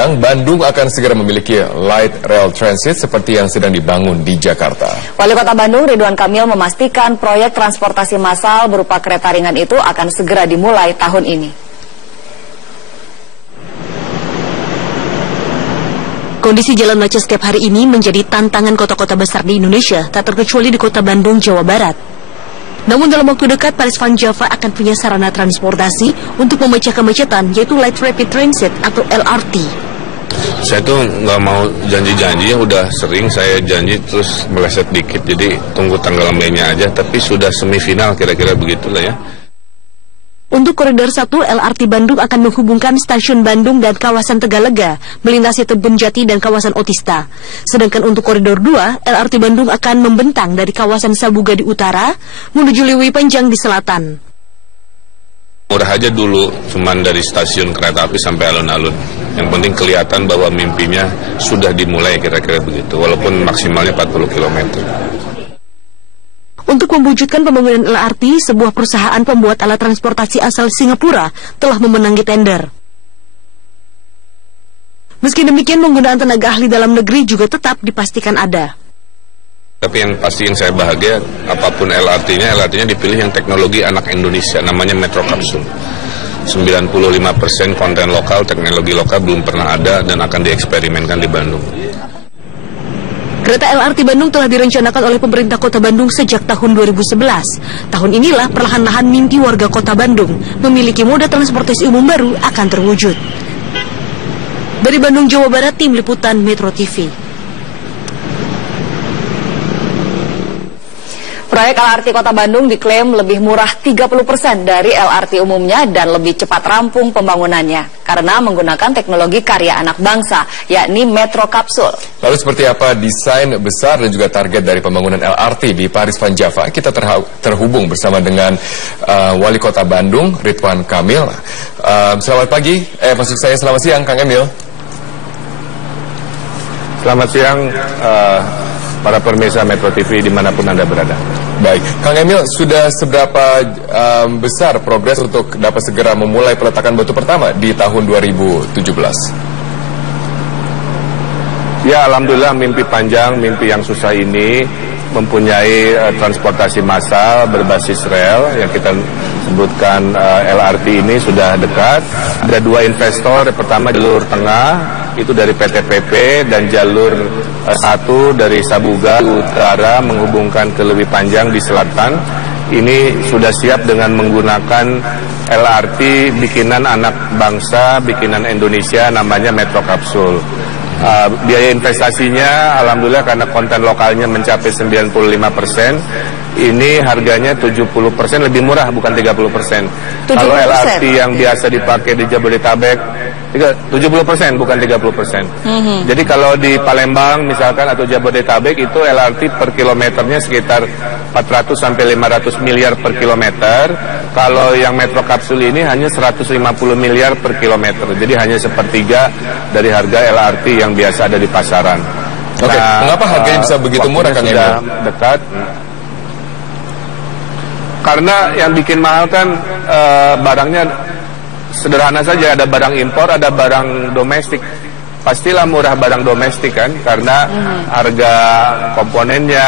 siang, Bandung akan segera memiliki light rail transit seperti yang sedang dibangun di Jakarta. Wali Kota Bandung Ridwan Kamil memastikan proyek transportasi massal berupa kereta ringan itu akan segera dimulai tahun ini. Kondisi jalan macet setiap hari ini menjadi tantangan kota-kota besar di Indonesia, tak terkecuali di kota Bandung, Jawa Barat. Namun dalam waktu dekat, Paris Van Java akan punya sarana transportasi untuk memecah kemacetan, yaitu Light Rapid Transit atau LRT. Saya tuh nggak mau janji-janji, ya udah sering saya janji terus meleset dikit, jadi tunggu tanggal mainnya aja, tapi sudah semifinal kira-kira begitulah ya. Untuk koridor 1, LRT Bandung akan menghubungkan stasiun Bandung dan kawasan Tegalega, melintasi Tebun Jati dan kawasan Otista. Sedangkan untuk koridor 2, LRT Bandung akan membentang dari kawasan Sabuga di utara, menuju Liwi Panjang di selatan. Murah aja dulu, cuman dari stasiun kereta api sampai alun-alun. Yang penting kelihatan bahwa mimpinya sudah dimulai kira-kira begitu, walaupun maksimalnya 40 km. Untuk mewujudkan pembangunan LRT, sebuah perusahaan pembuat alat transportasi asal Singapura telah memenangi tender. Meski demikian, penggunaan tenaga ahli dalam negeri juga tetap dipastikan ada. Tapi yang pasti yang saya bahagia, apapun LRT-nya dipilih yang teknologi anak Indonesia, namanya Metro Kapsul. 95% konten lokal, teknologi lokal belum pernah ada dan akan dieksperimenkan di Bandung. Kereta LRT Bandung telah direncanakan oleh pemerintah Kota Bandung sejak tahun 2011. Tahun inilah perlahan-lahan mimpi warga Kota Bandung memiliki moda transportasi umum baru akan terwujud. Dari Bandung, Jawa Barat, Tim Liputan Metro TV. Proyek LRT Kota Bandung diklaim lebih murah 30% dari LRT umumnya dan lebih cepat rampung pembangunannya karena menggunakan teknologi karya anak bangsa, yakni Metro Kapsul. Lalu seperti apa desain besar dan juga target dari pembangunan LRT di Paris Van Java? Kita terhubung bersama dengan Wali Kota Bandung, Ridwan Kamil. Selamat pagi, maksud saya selamat siang, Kang Emil. Selamat siang, para pemirsa Metro TV dimanapun Anda berada. Baik, Kang Emil, sudah seberapa besar progres untuk dapat segera memulai peletakan batu pertama di tahun 2017? Ya, alhamdulillah mimpi panjang, mimpi yang susah ini mempunyai transportasi massal berbasis rel yang kita sebutkan LRT ini sudah dekat. Ada dua investor, yang pertama jalur tengah itu dari PT PP dan jalur satu dari Sabuga utara menghubungkan ke Liwi Panjang di selatan. Ini sudah siap dengan menggunakan LRT bikinan anak bangsa, bikinan Indonesia, namanya Metro Kapsul. Biaya investasinya alhamdulillah karena konten lokalnya mencapai 95%, ini harganya 70% lebih murah, bukan 30%. Kalau LRT yang biasa dipakai di Jabodetabek 70%, bukan 30%. Jadi kalau di Palembang misalkan atau Jabodetabek itu LRT per kilometernya sekitar 400 sampai 500 miliar per kilometer. Kalau yang Metro Kapsul ini hanya 150 miliar per kilometer. Jadi hanya sepertiga dari harga LRT yang biasa ada di pasaran. Oke, mengapa harganya bisa begitu murah, Kang Emil? Dekat. Karena yang bikin mahal kan barangnya sederhana saja, ada barang impor, ada barang domestik. Pastilah murah barang domestik kan, karena harga komponennya,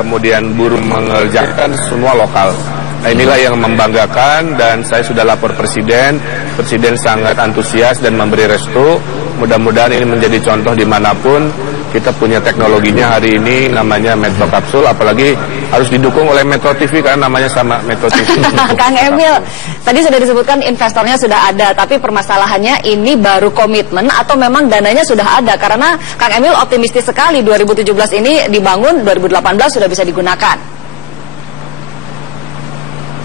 kemudian buruh mengerjakan semua lokal. Nah, inilah yang membanggakan dan saya sudah lapor Presiden. Presiden sangat antusias dan memberi restu. Mudah-mudahan ini menjadi contoh dimanapun. Kita punya teknologinya hari ini namanya Metro Kapsul, apalagi harus didukung oleh Metro TV karena namanya sama Metro TV. Kang Emil, tadi sudah disebutkan investornya sudah ada, tapi permasalahannya ini baru komitmen atau memang dananya sudah ada? Karena Kang Emil optimistis sekali 2017 ini dibangun, 2018 sudah bisa digunakan.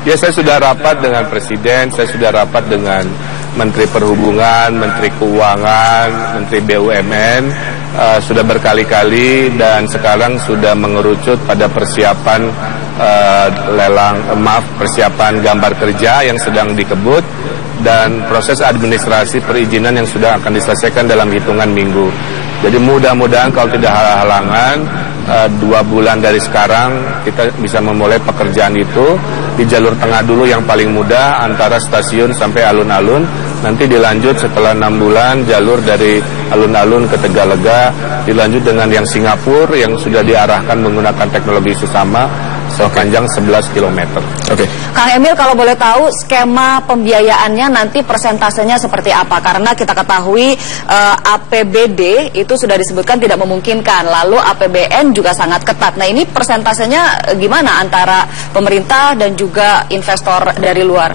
Ya, saya sudah rapat dengan Presiden, saya sudah rapat dengan Menteri Perhubungan, Menteri Keuangan, Menteri BUMN, sudah berkali-kali dan sekarang sudah mengerucut pada persiapan persiapan gambar kerja yang sedang dikebut dan proses administrasi perizinan yang sudah akan diselesaikan dalam hitungan minggu. Jadi mudah-mudahan kalau tidak ada halangan, 2 bulan dari sekarang kita bisa memulai pekerjaan itu di jalur tengah dulu yang paling mudah antara stasiun sampai alun-alun. Nanti dilanjut setelah 6 bulan jalur dari alun-alun ke Tegalega, dilanjut dengan yang Singapura yang sudah diarahkan menggunakan teknologi sesama sepanjang 11 km. Oke. Kang Emil, kalau boleh tahu skema pembiayaannya nanti persentasenya seperti apa? Karena kita ketahui APBD itu sudah disebutkan tidak memungkinkan, lalu APBN juga sangat ketat. Nah, ini persentasenya gimana antara pemerintah dan juga investor dari luar?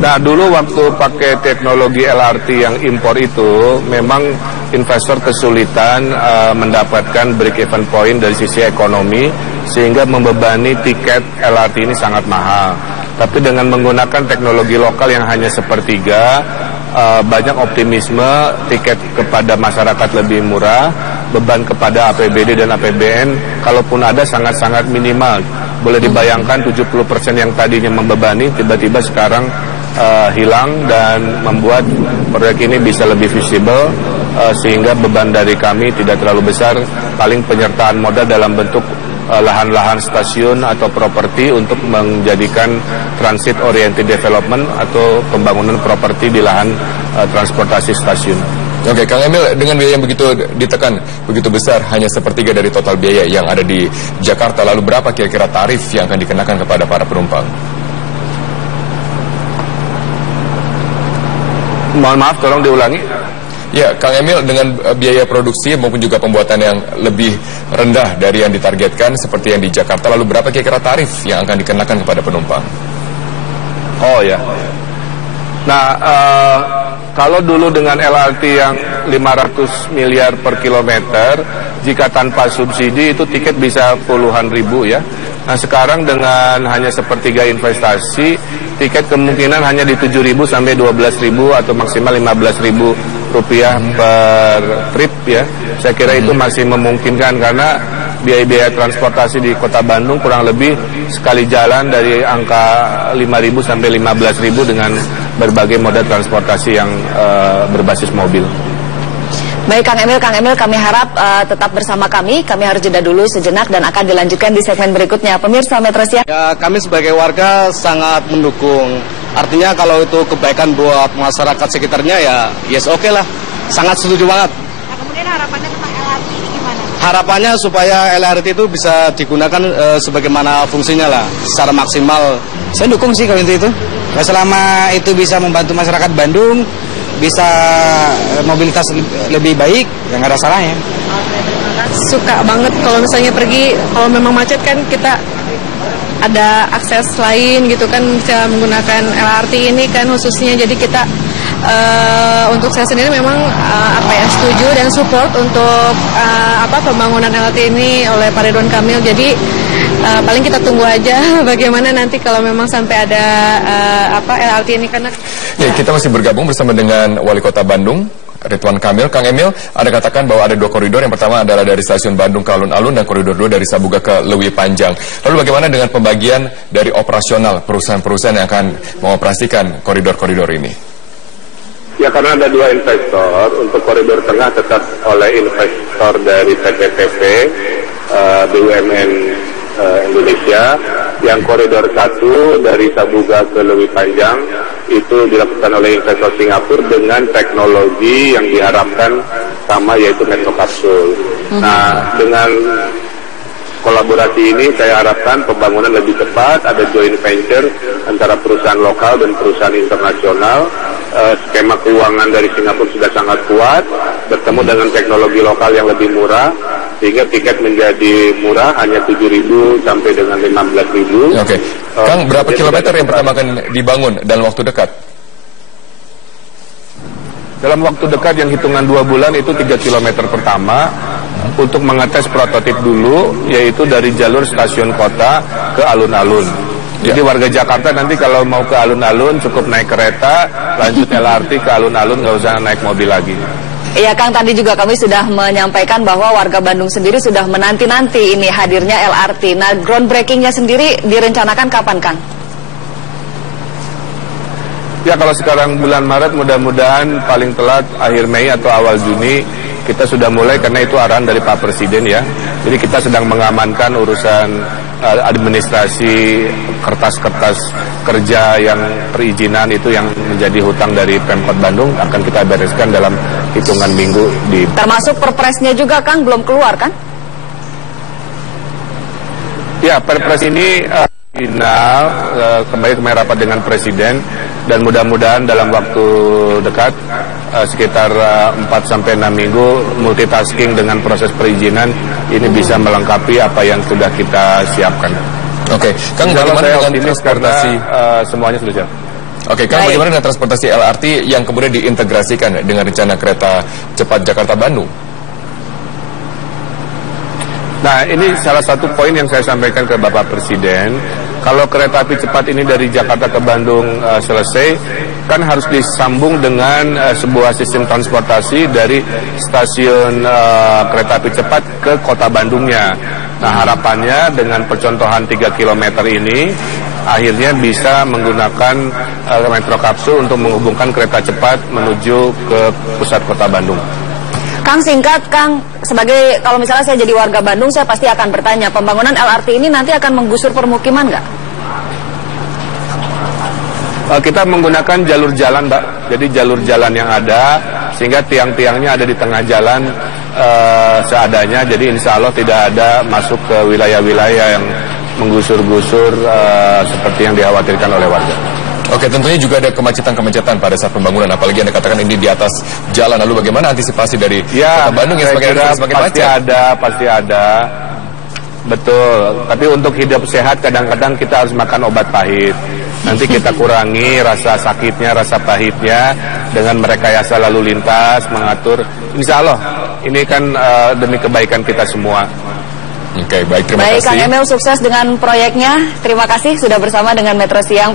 Nah, dulu waktu pakai teknologi LRT yang impor itu, memang investor kesulitan mendapatkan break-even point dari sisi ekonomi, sehingga membebani tiket LRT ini sangat mahal. Tapi dengan menggunakan teknologi lokal yang hanya sepertiga, banyak optimisme, tiket kepada masyarakat lebih murah, beban kepada APBD dan APBN, kalaupun ada sangat-sangat minimal. Boleh dibayangkan 70% yang tadinya membebani, tiba-tiba sekarang hilang dan membuat proyek ini bisa lebih visible, sehingga beban dari kami tidak terlalu besar, paling penyertaan modal dalam bentuk lahan-lahan stasiun atau properti untuk menjadikan transit oriented development atau pembangunan properti di lahan transportasi stasiun. Oke, Kang Emil, dengan biaya yang begitu ditekan, begitu besar, hanya sepertiga dari total biaya yang ada di Jakarta, lalu berapa kira-kira tarif yang akan dikenakan kepada para penumpang? Mohon maaf, tolong diulangi. Ya, Kang Emil, dengan biaya produksi maupun juga pembuatan yang lebih rendah dari yang ditargetkan seperti yang di Jakarta, lalu berapa kira-kira tarif yang akan dikenakan kepada penumpang? Oh ya. Nah, kalau dulu dengan LRT yang 500 miliar per kilometer, jika tanpa subsidi itu tiket bisa puluhan ribu ya. Nah, sekarang dengan hanya sepertiga investasi, tiket kemungkinan hanya di 7.000 sampai 12.000 atau maksimal 15.000 rupiah per trip ya. Saya kira itu masih memungkinkan karena biaya-biaya transportasi di Kota Bandung kurang lebih sekali jalan dari angka 5.000 sampai 15.000 dengan berbagai moda transportasi yang berbasis mobil. Baik, Kang Emil, kami harap tetap bersama kami. Kami harus jeda dulu sejenak dan akan dilanjutkan di segmen berikutnya. Pemirsa Metro Siang. Ya, kami sebagai warga sangat mendukung. Artinya kalau itu kebaikan buat masyarakat sekitarnya ya yes oke lah. Sangat setuju banget. Nah, kemudian harapannya tentang LRT ini gimana? Harapannya supaya LRT itu bisa digunakan sebagaimana fungsinya lah, secara maksimal. Saya dukung sih kalau itu. Nah, selama itu bisa membantu masyarakat Bandung, bisa mobilitas lebih baik, ya nggak ada salahnya. Suka banget kalau misalnya pergi, kalau memang macet kan kita ada akses lain gitu kan, bisa menggunakan LRT ini kan khususnya. Jadi kita untuk saya sendiri memang setuju dan support untuk pembangunan LRT ini oleh Pak Ridwan Kamil. Jadi paling kita tunggu aja bagaimana nanti kalau memang sampai ada LRT ini karena ya, kita masih bergabung bersama dengan Wali Kota Bandung Ridwan Kamil. Kang Emil, Anda katakan bahwa ada dua koridor. Yang pertama adalah dari stasiun Bandung ke alun-alun dan koridor 2 dari Sabuga ke Lewi Panjang. Lalu bagaimana dengan pembagian dari operasional perusahaan-perusahaan yang akan mengoperasikan koridor-koridor ini? Ya, karena ada dua investor. Untuk koridor tengah tetap oleh investor dari PTTP, BUMN Indonesia. Yang koridor 1 dari Sabuga ke Lewi Panjang itu dilakukan oleh investor Singapura dengan teknologi yang diharapkan sama, yaitu metro kapsul. Nah, dengan kolaborasi ini saya harapkan pembangunan lebih cepat, ada joint venture antara perusahaan lokal dan perusahaan internasional. Skema keuangan dari Singapura sudah sangat kuat, bertemu dengan teknologi lokal yang lebih murah, sehingga tiket menjadi murah, hanya 7.000 sampai dengan 15.000. Oke. Kang, berapa kilometer yang pertama akan dibangun dalam waktu dekat? Dalam waktu dekat yang hitungan 2 bulan itu 3 kilometer pertama untuk mengetes prototip dulu, yaitu dari jalur stasiun kota ke alun-alun. Jadi warga Jakarta nanti kalau mau ke alun-alun cukup naik kereta, lanjut LRT ke alun-alun, nggak usah naik mobil lagi. Iya, Kang, tadi juga kami sudah menyampaikan bahwa warga Bandung sendiri sudah menanti-nanti ini hadirnya LRT. Nah, groundbreakingnya sendiri direncanakan kapan, Kang? Ya, kalau sekarang bulan Maret, mudah-mudahan paling telat akhir Mei atau awal Juni kita sudah mulai, karena itu arahan dari Pak Presiden ya. Jadi kita sedang mengamankan urusan administrasi, kertas-kertas kerja yang perizinan itu yang menjadi hutang dari Pemkot Bandung akan kita bereskan dalam hitungan minggu di. Termasuk perpresnya juga, Kang, belum keluar kan? Ya, perpres ini final kembali kemarin rapat dengan Presiden dan mudah-mudahan dalam waktu dekat sekitar 4-6 minggu multitasking dengan proses perizinan ini bisa melengkapi apa yang sudah kita siapkan. Oke, Kang, bagaimana dengan transportasi? Semuanya sudah siap. Oke, Kang, bagaimana dengan transportasi LRT yang kemudian diintegrasikan dengan rencana kereta cepat Jakarta-Bandung? Nah, ini salah satu poin yang saya sampaikan ke Bapak Presiden. Kalau kereta api cepat ini dari Jakarta ke Bandung selesai, kan harus disambung dengan sebuah sistem transportasi dari stasiun kereta api cepat ke kota Bandungnya. Nah, harapannya dengan percontohan 3 km ini, akhirnya bisa menggunakan metro kapsul untuk menghubungkan kereta cepat menuju ke pusat kota Bandung. Kang, singkat, Kang, sebagai kalau misalnya saya jadi warga Bandung, saya pasti akan bertanya, pembangunan LRT ini nanti akan menggusur permukiman nggak? Kita menggunakan jalur jalan, Mbak. Jadi jalur jalan yang ada, sehingga tiang-tiangnya ada di tengah jalan seadanya. Jadi insya Allah tidak ada masuk ke wilayah-wilayah yang menggusur-gusur seperti yang dikhawatirkan oleh warga. Oke, tentunya juga ada kemacetan-kemacetan pada saat pembangunan, apalagi Anda katakan ini di atas jalan. Lalu bagaimana antisipasi dari Kota Bandung yang semakin macet? Pasti ada. Betul. Tapi untuk hidup sehat kadang-kadang kita harus makan obat pahit. Nanti kita kurangi rasa sakitnya, rasa pahitnya dengan merekayasa lalu lintas, mengatur. Insya Allah, ini kan demi kebaikan kita semua. Oke, baik, terima kasih. Baik, Kang Emil, sukses dengan proyeknya. Terima kasih sudah bersama dengan Metro Siang.